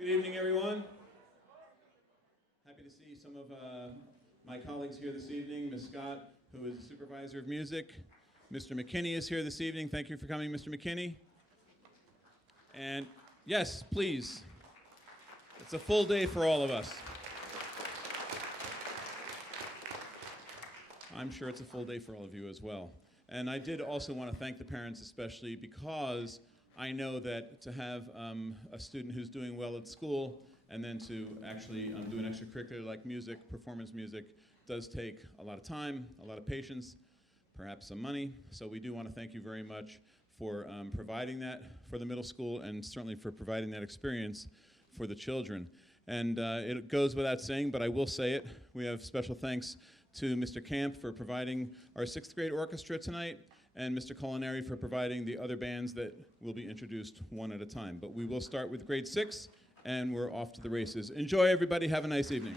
Good evening, everyone. Happy to see some of my colleagues here this evening. Ms. Scott, who is the supervisor of music. Mr. McKinney is here this evening. Thank you for coming, Mr. McKinney. And yes, please. It's a full day for all of us. I'm sure it's a full day for all of you as well. And I did also want to thank the parents especially because I know that to have a student who's doing well at school and then to actually do an extracurricular like music, performance music, does take a lot of time, a lot of patience, perhaps some money. So we do want to thank you very much for providing that for the middle school and certainly for providing that experience for the children. And it goes without saying, but I will say it, we have special thanks to Mr. Camp for providing our 6th grade orchestra tonight, and Mr. Culinary for providing the other bands that will be introduced one at a time. But we will start with grade 6, and we're off to the races. Enjoy, everybody. Have a nice evening.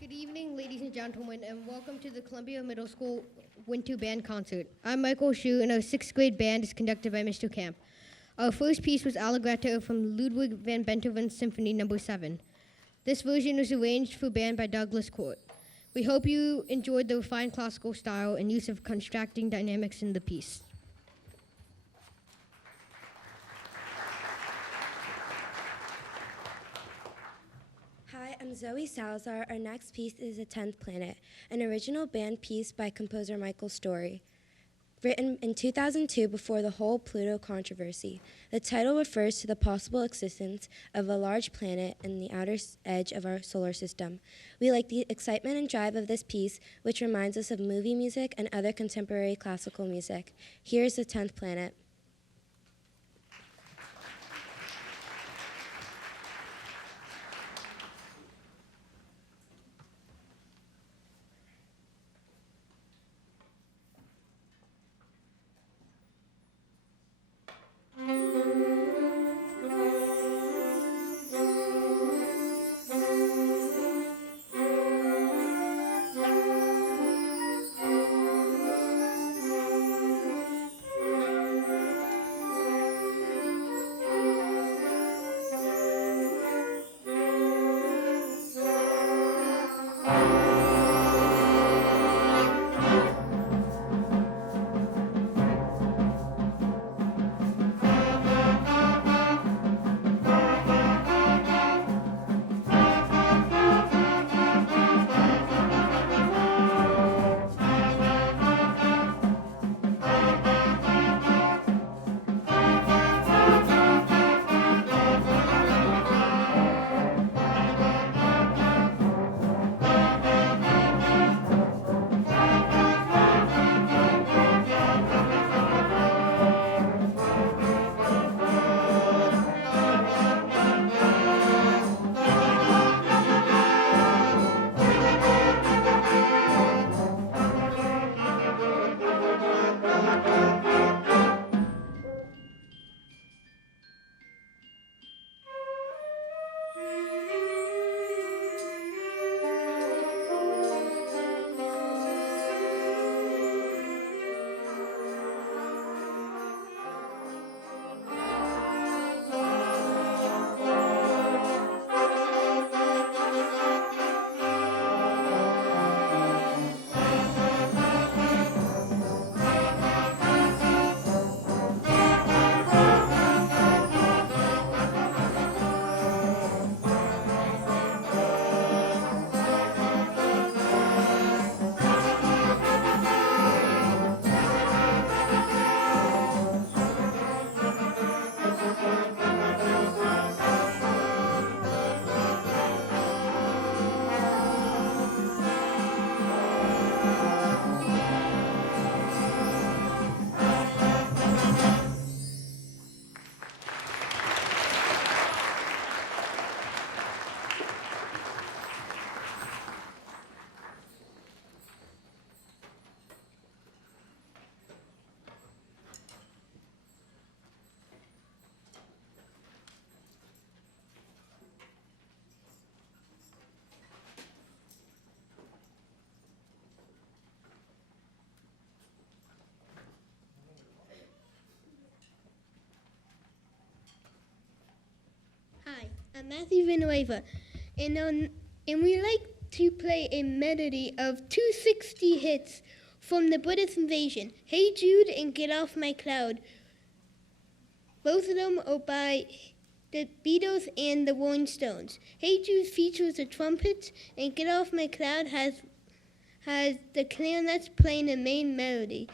Good evening, ladies and gentlemen, and welcome to the Columbia Middle School Winter Band Concert. I'm Michael Shu, and our 6th grade band is conducted by Mr. Camp. Our first piece was Allegretto from Ludwig van Beethoven's Symphony No. 7. This version was arranged for band by Douglas Court. We hope you enjoyed the refined classical style and use of contrasting dynamics in the piece. Hi, I'm Zoe Salazar. Our next piece is The 10th Planet, an original band piece by composer Michael Story. Written in 2002 before the whole Pluto controversy. The title refers to the possible existence of a large planet in the outer edge of our solar system. We like the excitement and drive of this piece, which reminds us of movie music and other contemporary classical music. Here's The 10th Planet. Hi, I'm Matthew Villanueva, and we like to play a melody of 260 hits from the British Invasion, Hey Jude and Get Off My Cloud. Both of them are by the Beatles and the Rolling Stones. Hey Jude features the trumpets, and Get Off My Cloud has the clarinets playing the main melody.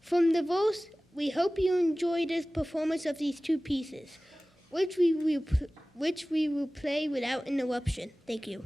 From the verse, we hope you enjoy this performance of these two pieces, which we will play without interruption. Thank you.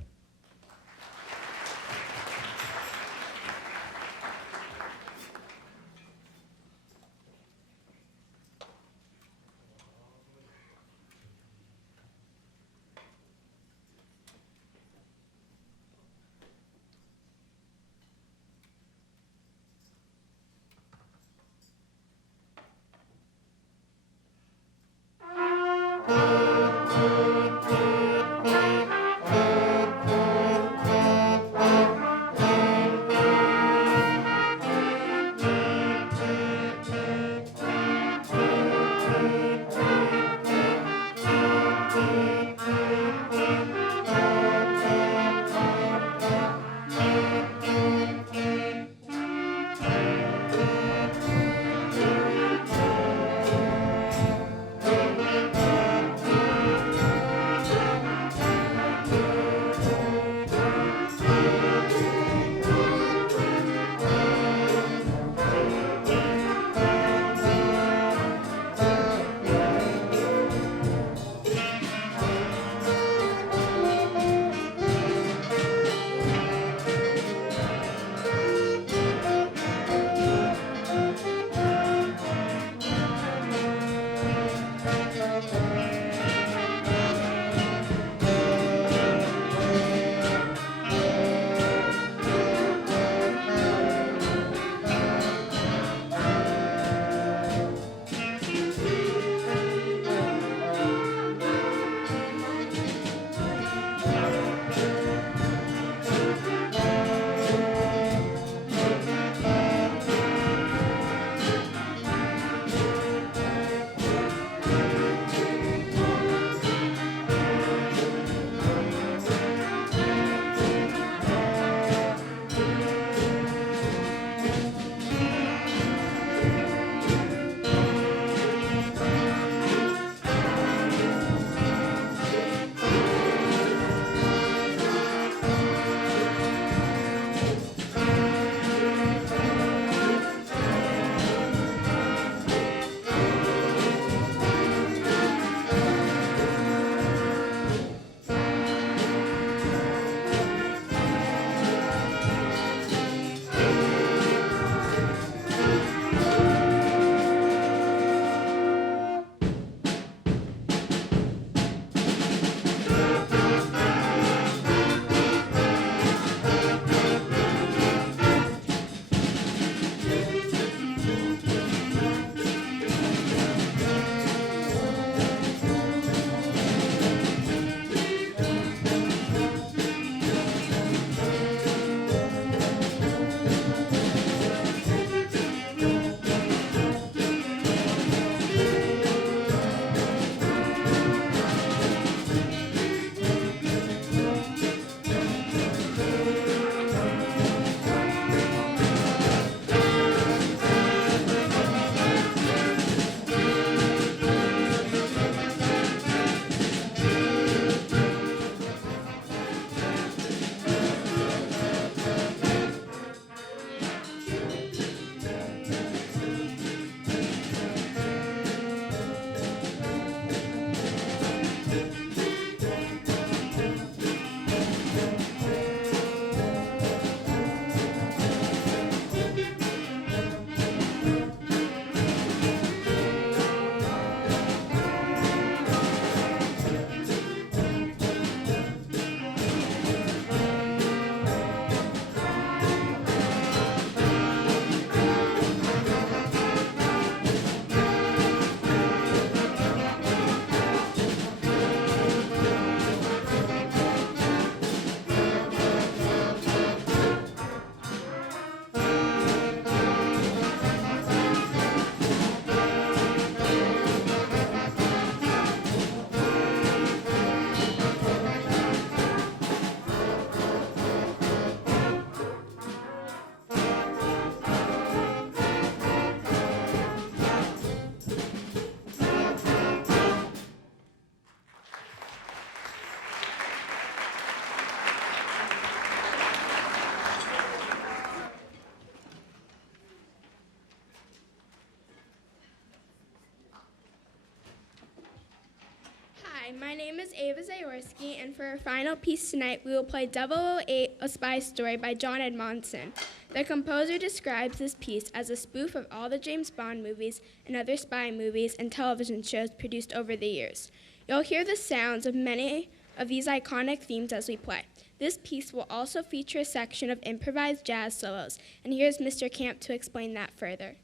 name is Ava Zaworski, and for our final piece tonight, we will play 008, A Spy Story by John Edmondson. The composer describes this piece as a spoof of all the James Bond movies and other spy movies and television shows produced over the years. You'll hear the sounds of many of these iconic themes as we play. This piece will also feature a section of improvised jazz solos, and here's Mr. Camp to explain that further.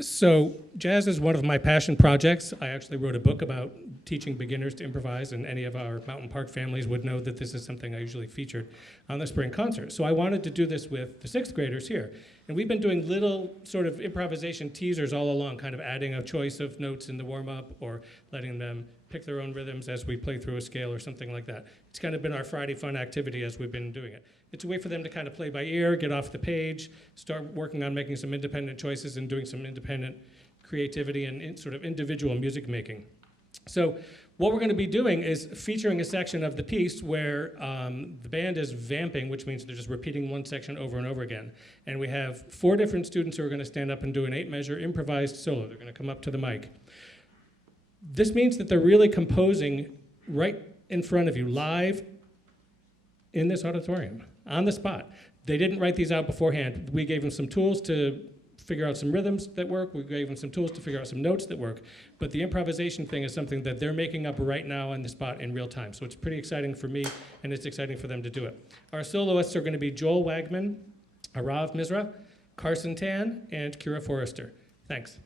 So jazz is one of my passion projects. I actually wrote a book about teaching beginners to improvise, and any of our Mountain Park families would know that this is something I usually featured on the spring concert. So I wanted to do this with the 6th graders here. And we've been doing little sort of improvisation teasers all along, kind of adding a choice of notes in the warm-up or letting them pick their own rhythms as we play through a scale or something like that. It's kind of been our Friday fun activity as we've been doing it. It's a way for them to kind of play by ear, get off the page, start working on making some independent choices and doing some independent creativity and sort of individual music making. So what we're going to be doing is featuring a section of the piece where the band is vamping, which means they're just repeating one section over and over again. And we have 4 different students who are going to stand up and do an 8-measure improvised solo. They're going to come up to the mic. This means that they're really composing right in front of you, live in this auditorium, on the spot. They didn't write these out beforehand. We gave them some tools to figure out some rhythms that work. We gave them some tools to figure out some notes that work. But the improvisation thing is something that they're making up right now on the spot in real time. So it's pretty exciting for me, and it's exciting for them to do it. Our soloists are going to be Joel Wagman, Arav Mizra, Carson Tan, and Kira Forrester. Thanks.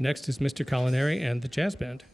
Next is Mr. Culinary and the jazz band.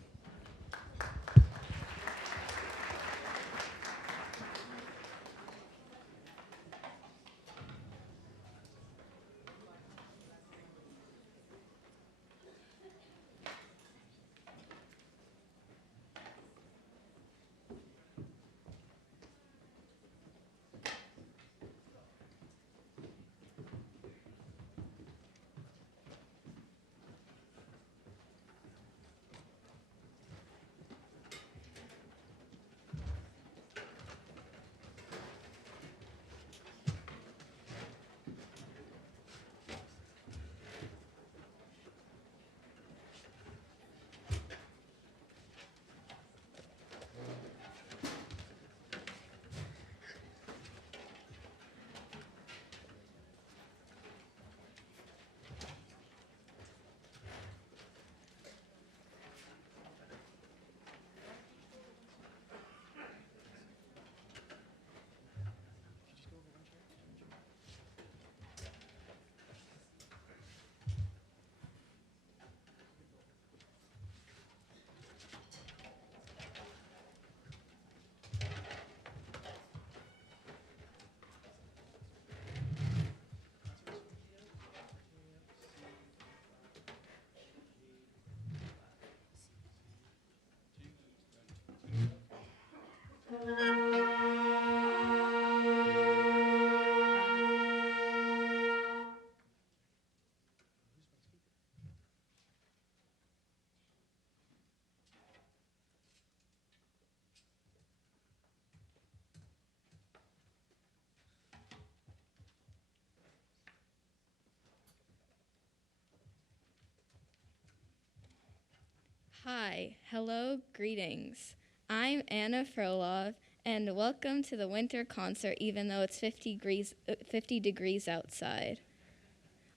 Hi, hello, greetings. I'm Anna Frolov, and welcome to the winter concert, even though it's 50 degrees outside.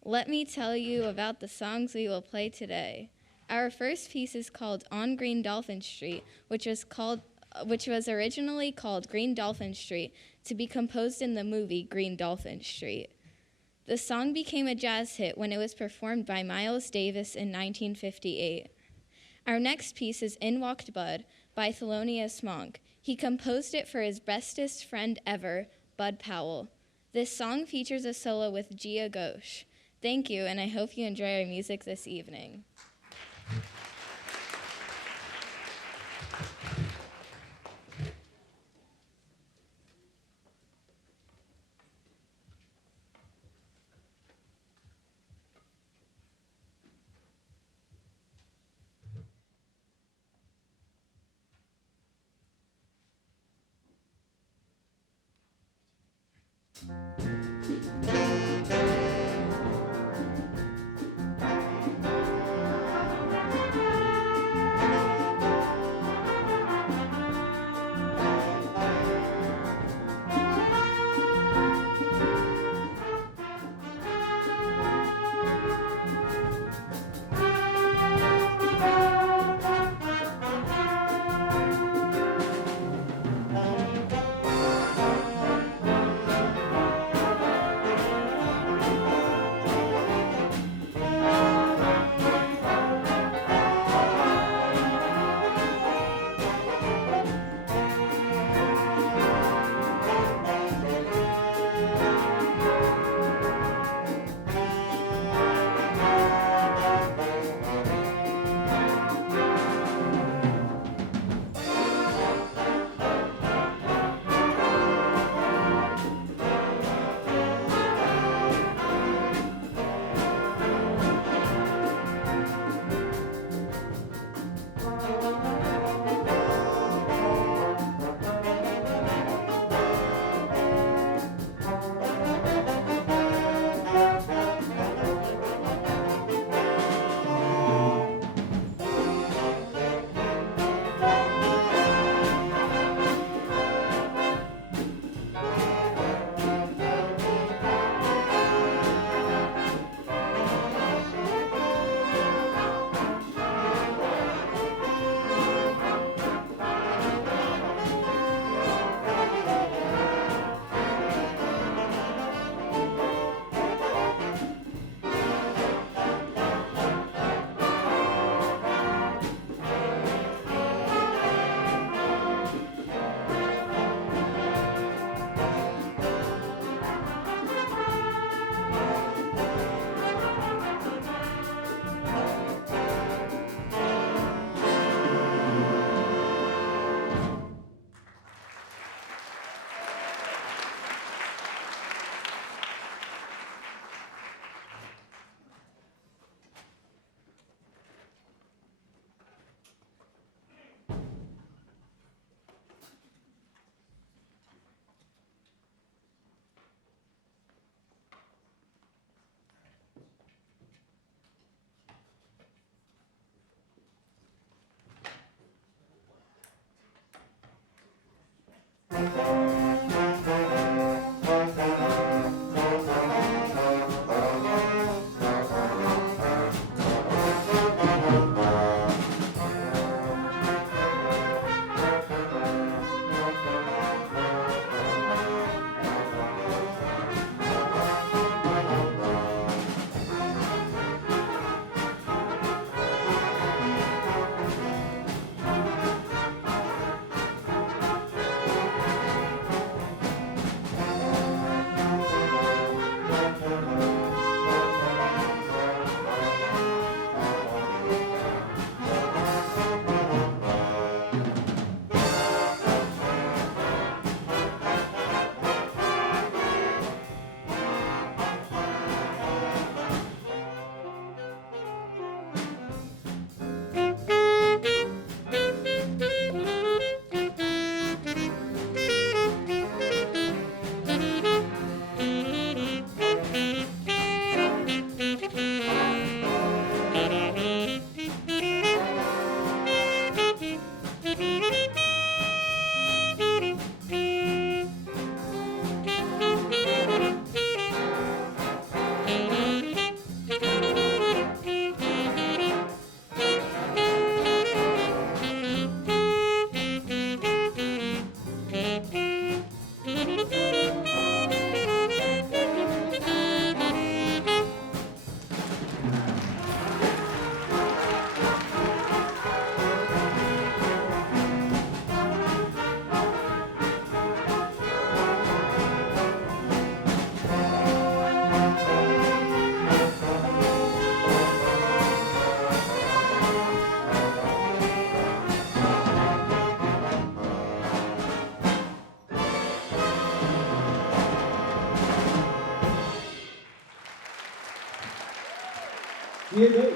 Let me tell you about the songs we will play today. Our first piece is called On Green Dolphin Street, which was originally called Green Dolphin Street to be composed in the movie Green Dolphin Street. The song became a jazz hit when it was performed by Miles Davis in 1958. Our next piece is In Walked Bud by Thelonious Monk. He composed it for his bestest friend ever, Bud Powell. This song features a solo with Gia Ghosh. Thank you, and I hope you enjoy our music this evening. Here goes.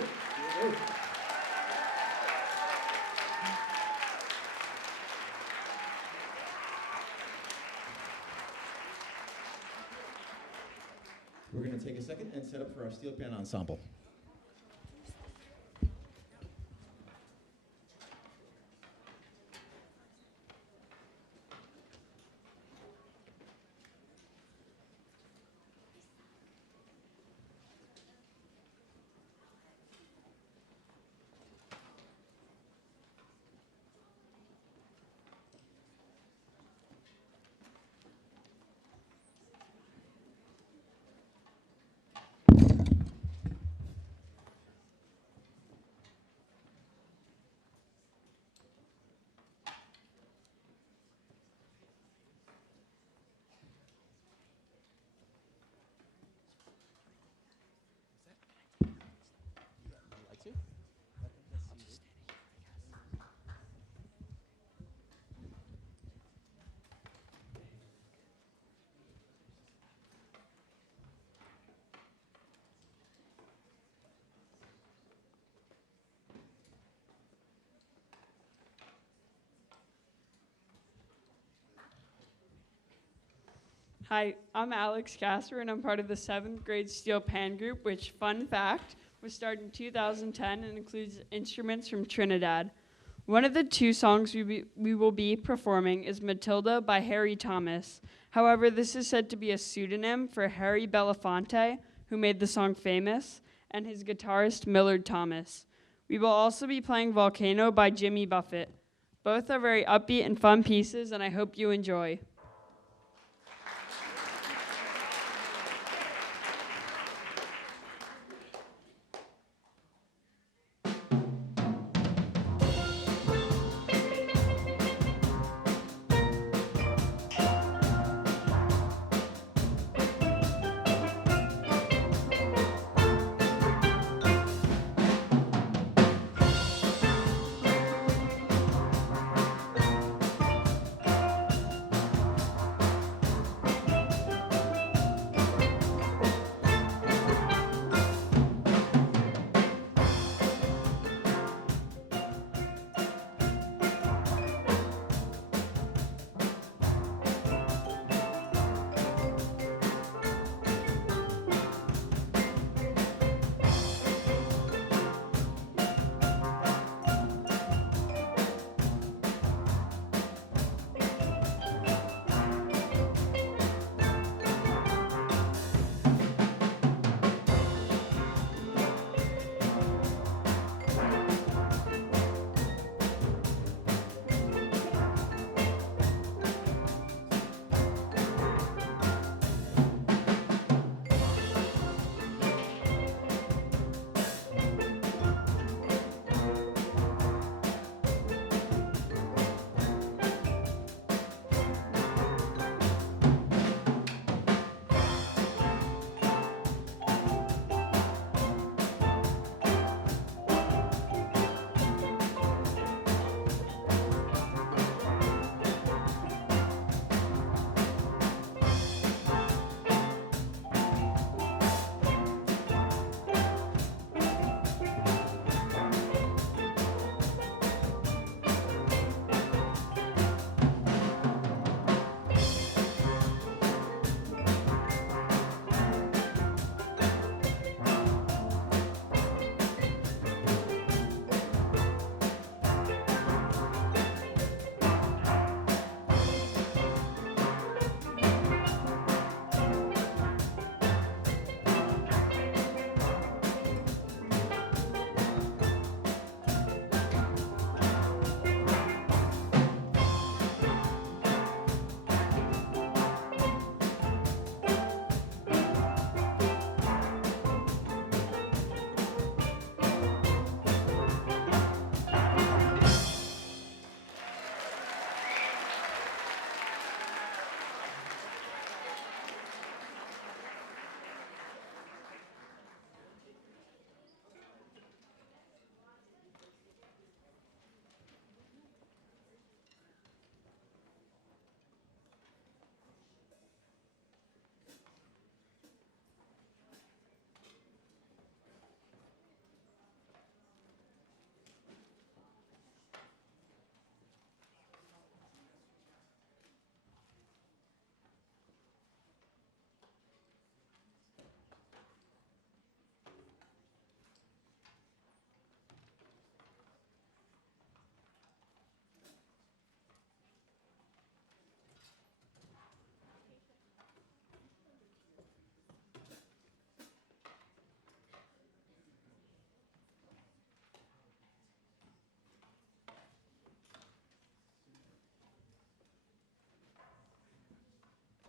We're going to take a second and set up for our steel pan ensemble. Hi, I'm Alex Casper, and I'm part of the 7th grade steel pan group, which, fun fact, was started in 2010 and includes instruments from Trinidad. One of the 2 songs we will be performing is Matilda by Harry Thomas. However, this is said to be a pseudonym for Harry Belafonte, who made the song famous, and his guitarist Millard Thomas. We will also be playing Volcano by Jimmy Buffett. Both are very upbeat and fun pieces, and I hope you enjoy.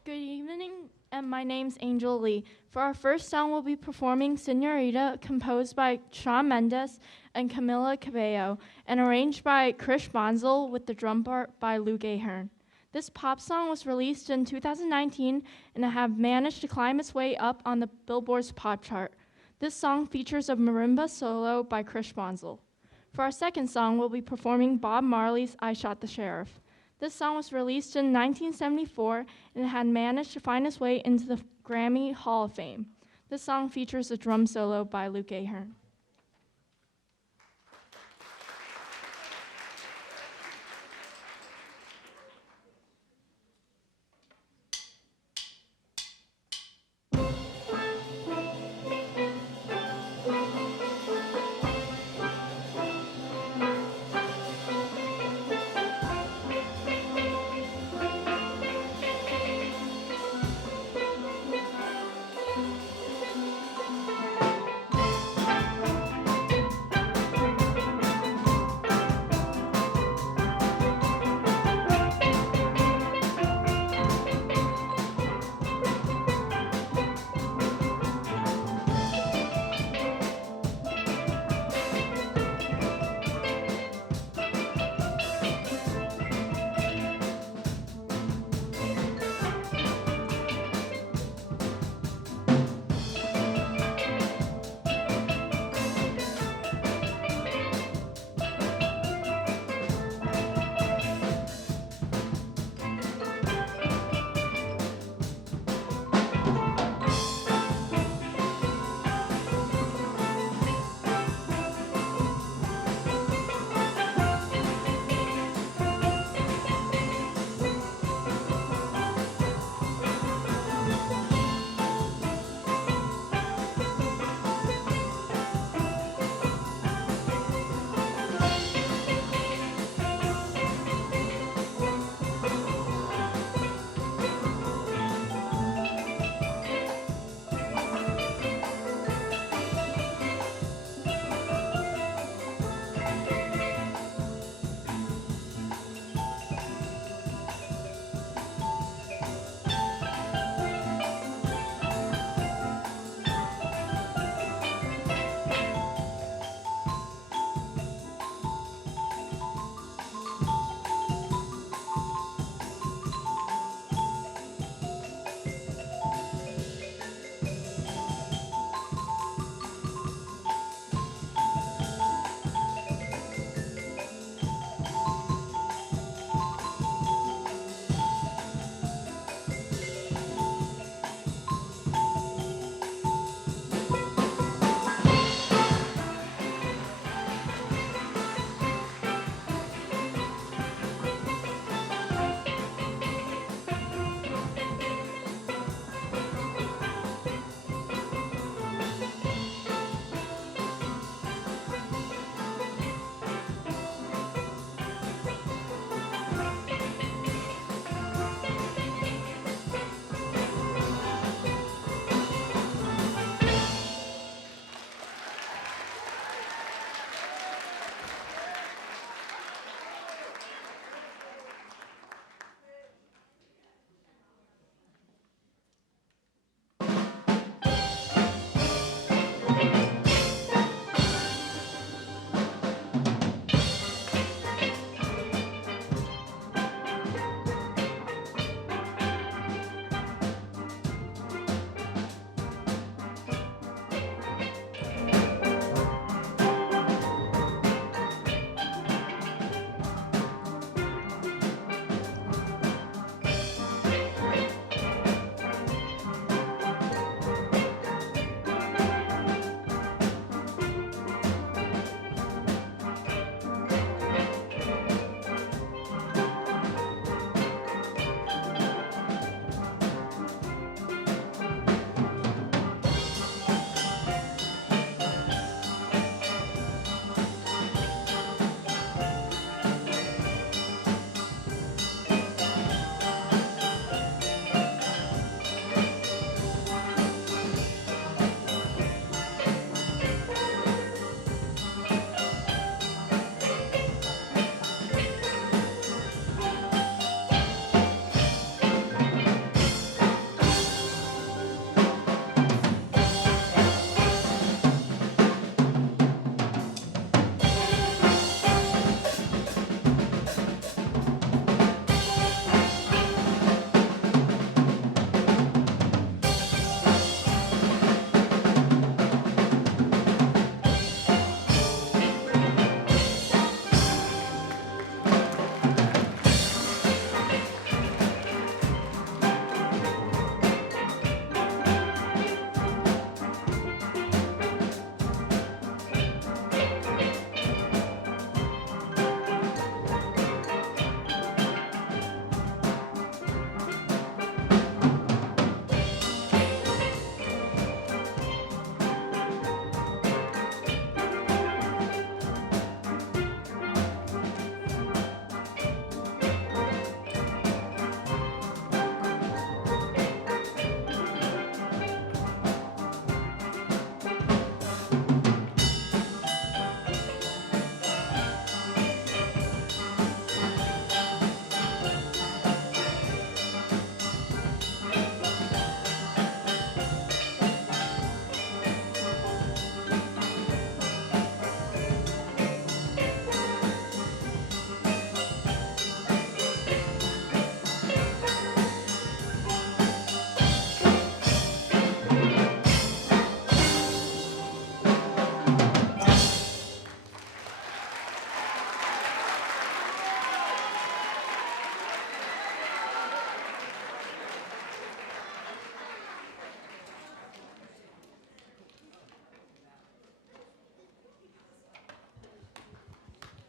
Good evening, and my name's Angel Lee. For our first song, we'll be performing Senorita, composed by Shawn Mendes and Camila Cabello, and arranged by Chris Bonzel with the drum part by Luke Ahern. This pop song was released in 2019 and have managed to climb its way up on the Billboard's pop chart. This song features a marimba solo by Chris Bonzel. For our second song, we'll be performing Bob Marley's I Shot the Sheriff. This song was released in 1974 and had managed to find its way into the Grammy Hall of Fame. This song features a drum solo by Luke Ahern.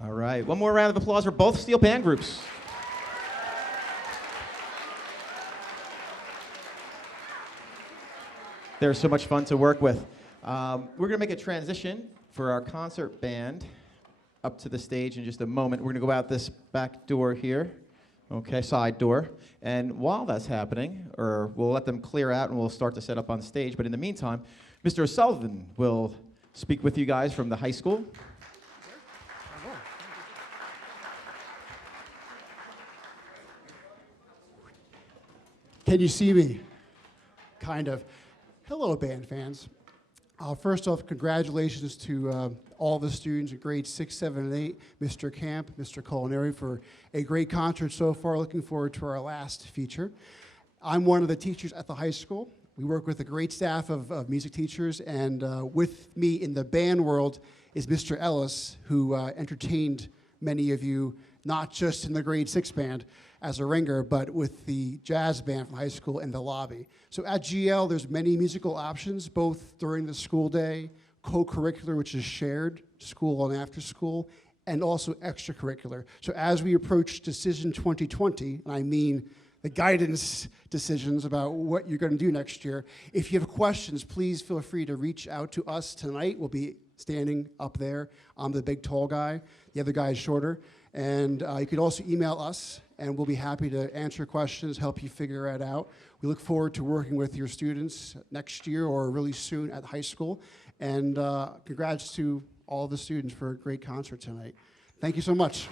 All right, one more round of applause for both steel pan groups. They're so much fun to work with. We're going to make a transition for our concert band up to the stage in just a moment. We're going to go out this back door here, okay, side door. And while that's happening, or we'll let them clear out and we'll start to set up on stage. But in the meantime, Mr. O'Sullivan will speak with you guys from the high school. Can you see me? Kind of. Hello, band fans. First off, congratulations to all the students in grades 6, 7, and 8, Mr. Camp, Mr. Culinary, for a great concert so far. Looking forward to our last feature. I'm one of the teachers at the high school. We work with a great staff of music teachers, and with me in the band world is Mr. Ellis, who entertained many of you, not just in the grade 6 band as a ringer, but with the jazz band from high school in the lobby. So at GL, there's many musical options, both during the school day, co-curricular, which is shared, school and after school, and also extracurricular. So as we approach Decision 2020, and I mean the guidance decisions about what you're going to do next year, if you have questions, please feel free to reach out to us tonight. We'll be standing up there. I'm the big, tall guy. The other guy is shorter. And you could also email us, and we'll be happy to answer questions, help you figure it out. We look forward to working with your students next year or really soon at high school. And congrats to all the students for a great concert tonight. Thank you so much.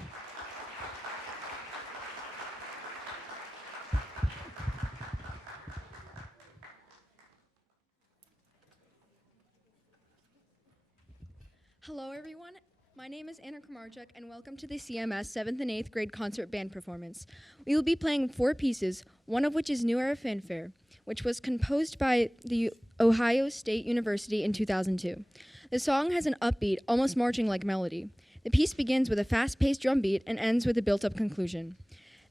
Hello, everyone. My name is Anna Kramarchuk, and welcome to the CMS 7th and 8th grade concert band performance. We will be playing 4 pieces, one of which is New Era Fanfare, which was composed by the Ohio State University in 2002. The song has an upbeat, almost marching-like melody. The piece begins with a fast-paced drum beat and ends with a built-up conclusion.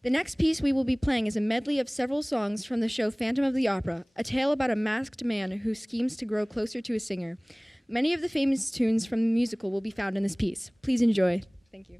The next piece we will be playing is a medley of several songs from the show Phantom of the Opera, a tale about a masked man who schemes to grow closer to a singer. Many of the famous tunes from the musical will be found in this piece. Please enjoy. Thank you.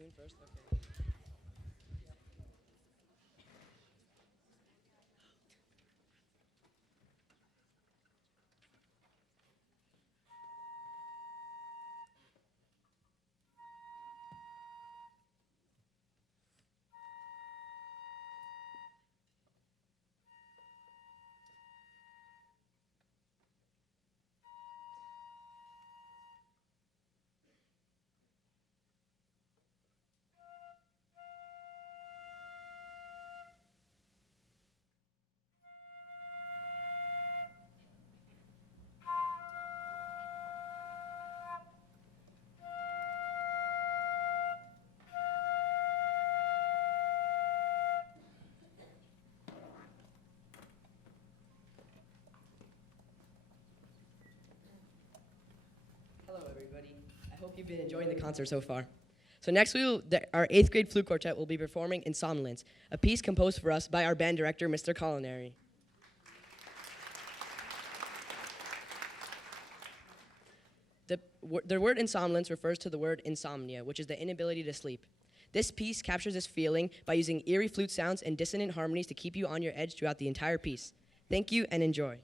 tune first? Okay. Hello, everybody. I hope you've been enjoying the concert so far. So next, our 8th grade flute quartet will be performing Ensemble, a piece composed for us by our band director, Mr. Culinary. The word ensemble refers to the word insomnia, which is the inability to sleep. This piece captures this feeling by using eerie flute sounds and dissonant harmonies to keep you on your edge throughout the entire piece. Thank you and enjoy.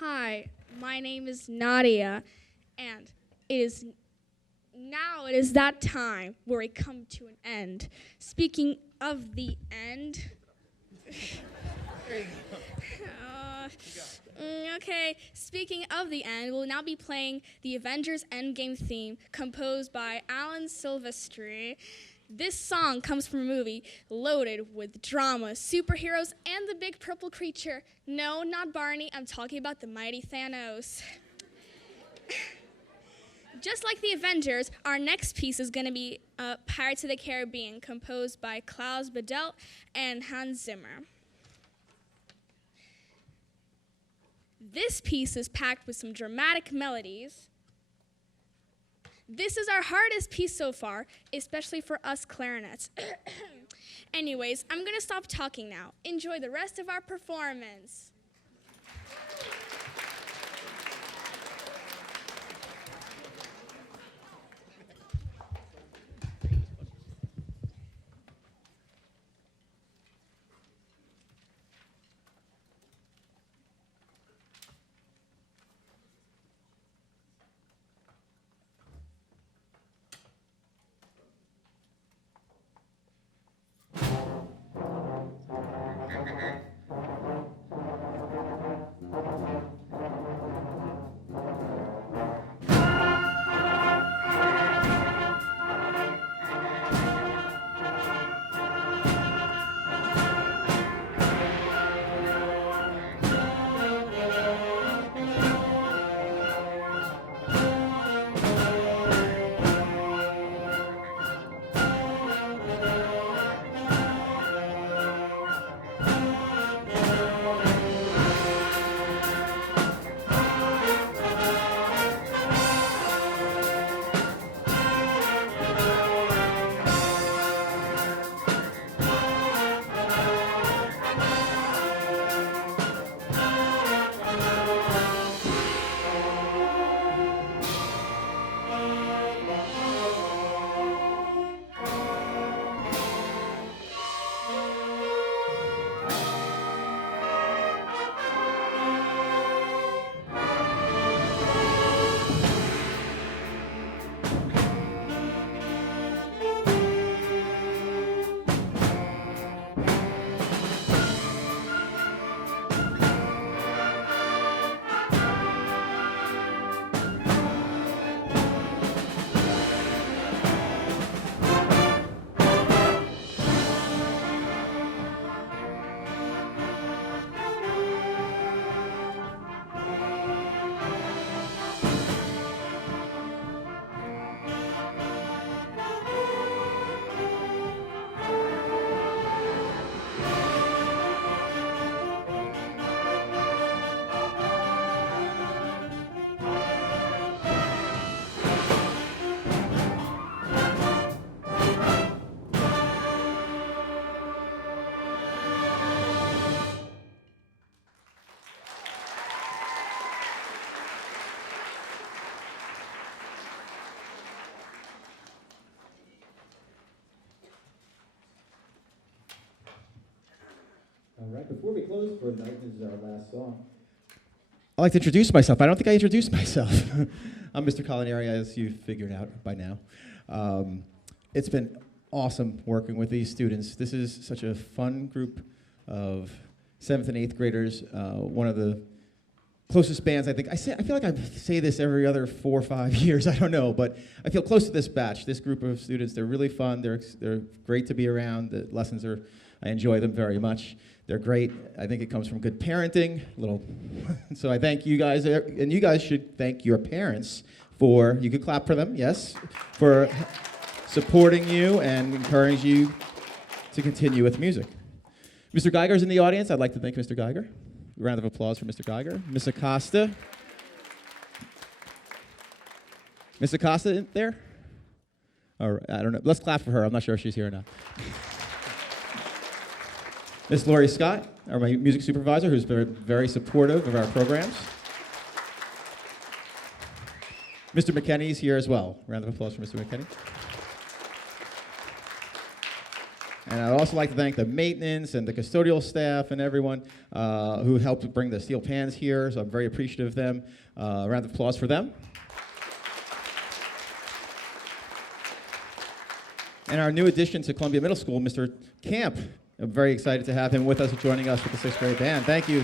Hi, my name is Nadia, and it is that time where we come to an end. Speaking of the end, okay, speaking of the end, we'll now be playing the Avengers Endgame theme composed by Alan Silvestri. This song comes from a movie loaded with drama, superheroes, and the big purple creature. No, not Barney. I'm talking about the mighty Thanos. Just like the Avengers, our next piece is going to be Pirates of the Caribbean, composed by Klaus Badelt and Hans Zimmer. This piece is packed with some dramatic melodies. This is our hardest piece so far, especially for us clarinets. Anyways, I'm going to stop talking now. Enjoy the rest of our performance. right, before we close for the night, this is our last song. I'd like to introduce myself. I don't think I introduced myself. I'm Mr. Collinari, as you figured out by now. It's been awesome working with these students. This is such a fun group of 7th and 8th graders. One of the closest bands, I think. I feel like I say this every other 4 or 5 years. I don't know, but I feel close to this batch, this group of students. They're really fun. They're great to be around. The lessons I enjoy them very much. They're great. I think it comes from good parenting. So I thank you guys, and you guys should thank your parents for, you could clap for them, yes, for supporting you and encouraging you to continue with music. Mr. Geiger's in the audience. I'd like to thank Mr. Geiger. A round of applause for Mr. Geiger. Miss Acosta. Miss Acosta there? Or, I don't know. Let's clap for her. I'm not sure if she's here or not. Miss Lori Scott, our my music supervisor, who's been very supportive of our programs. Mr. McKenney's here as well. Round of applause for Mr. McKenney. And I'd also like to thank the maintenance and the custodial staff and everyone who helped bring the steel pans here, so I'm very appreciative of them. A round of applause for them. And our new addition to Columbia Middle School, Mr. Camp. I'm very excited to have him with us, joining us with the 6th grade band. Thank you.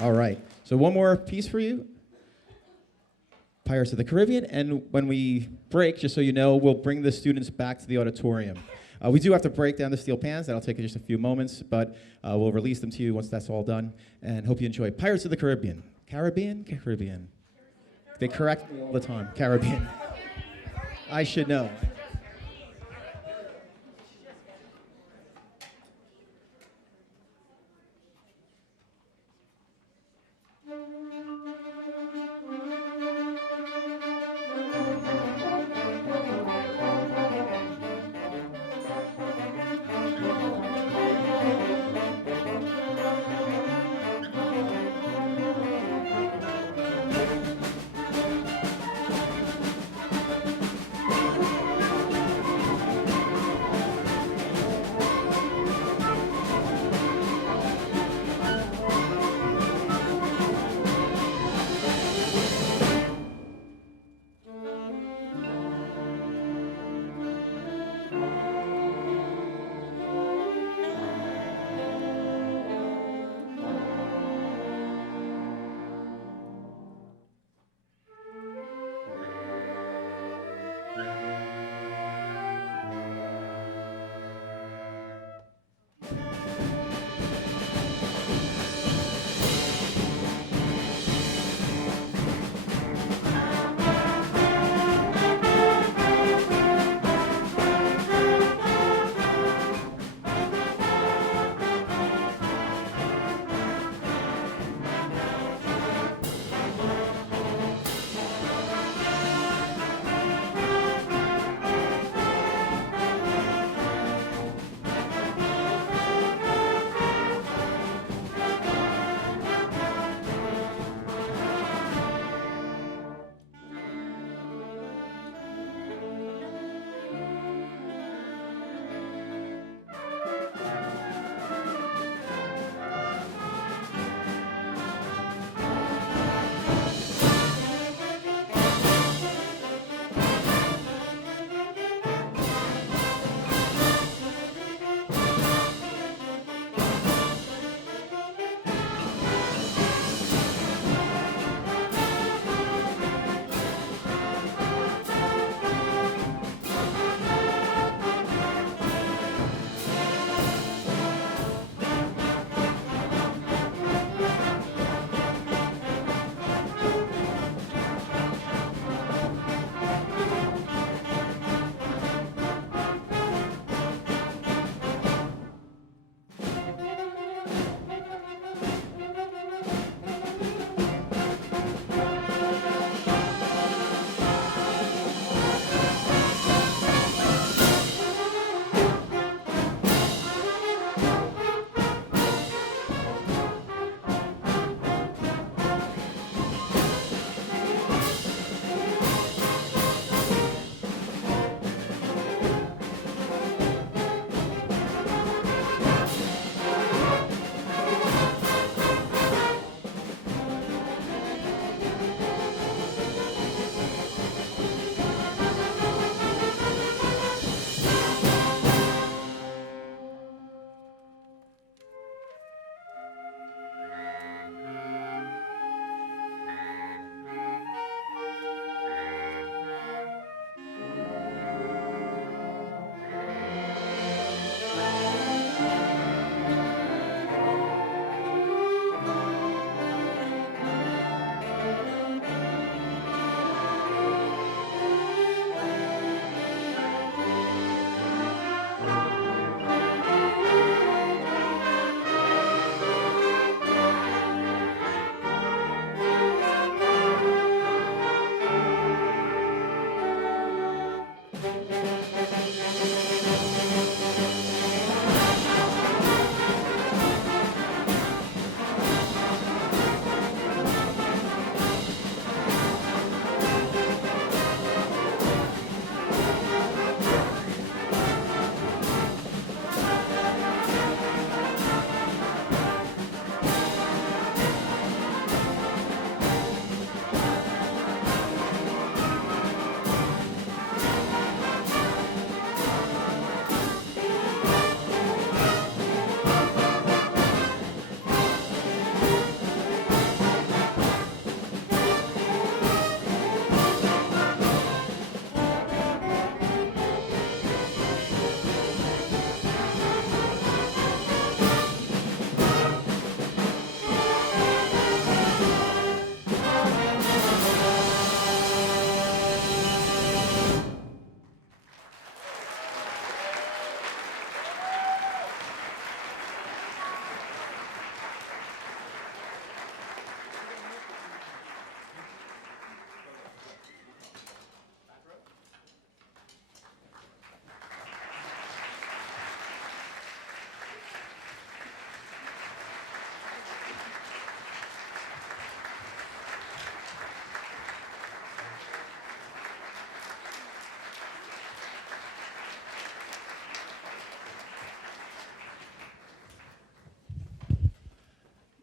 All right, so one more piece for you. Pirates of the Caribbean, and when we break, just so you know, we'll bring the students back to the auditorium. We do have to break down the steel pans. That'll take just a few moments, but we'll release them to you once that's all done, and hope you enjoy Pirates of the Caribbean. Caribbean? Caribbean. They correct me all the time. Caribbean. I should know.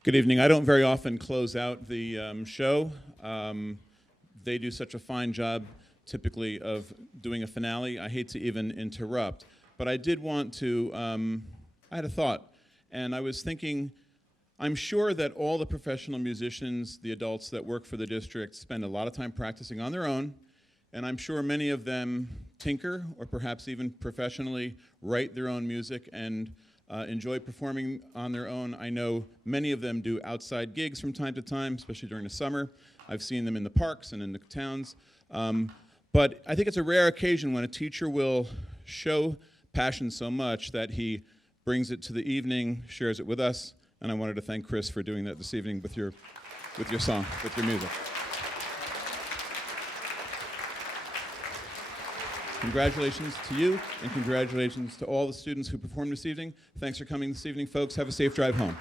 Good evening. I don't very often close out the show. They do such a fine job, typically, of doing a finale. I hate to even interrupt, but I did want to, I had a thought, and I was thinking, I'm sure that all the professional musicians, the adults that work for the district, spend a lot of time practicing on their own, and I'm sure many of them tinker, or perhaps even professionally write their own music and enjoy performing on their own. I know many of them do outside gigs from time to time, especially during the summer. I've seen them in the parks and in the towns. But I think it's a rare occasion when a teacher will show passion so much that he brings it to the evening, shares it with us, and I wanted to thank Chris for doing that this evening with your song, with your music. Congratulations to you, and congratulations to all the students who performed this evening. Thanks for coming this evening, folks. Have a safe drive home.